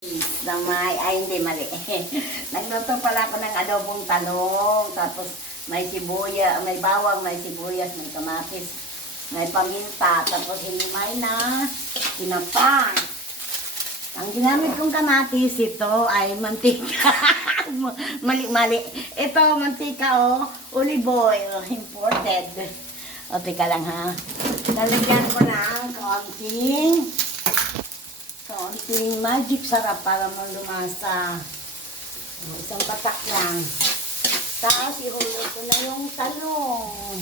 Na hindi mali. Nagluto pala ako ng adobong talong, tapos may sibuya, may bawang, may sibuyas, may kamatis, may paminta, tapos hinimay na tinapa. Ang ginamit kong kamatis ito ay mantika. Mali-mali. Ito, mantika olive oil, imported. O, teka lang ha. Lalagyan ko ng kaunting magic sarap para lumasa. Isang patak lang. Tapos ihulog ko na yung talong.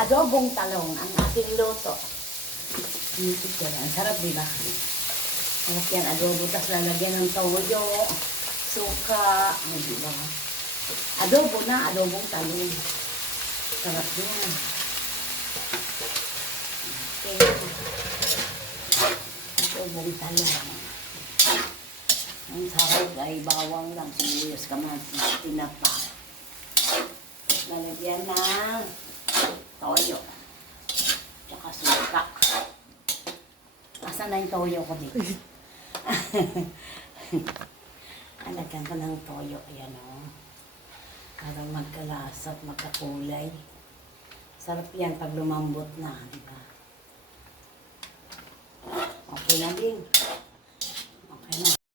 Adobong talong, ang ating luto. Ang sarap, diba? Sarap yan, adobo. Tapos lalagyan ng toyo, suka. Ay, diba? Adobo na, adobong talong. Sarap yan. Okay. Adobong talong. Ang sarap ay bawang lang, sibuyas, kamatis, tinapa. Lalagyan ng toyo. Tsaka suka. Asan na yung toyo ko dito? Lalagyan ko ng toyo. Ayan o. Para magkalasa at magkakulay. Sarap yan pag lumambot na, di ba? Okay na din. Okay na.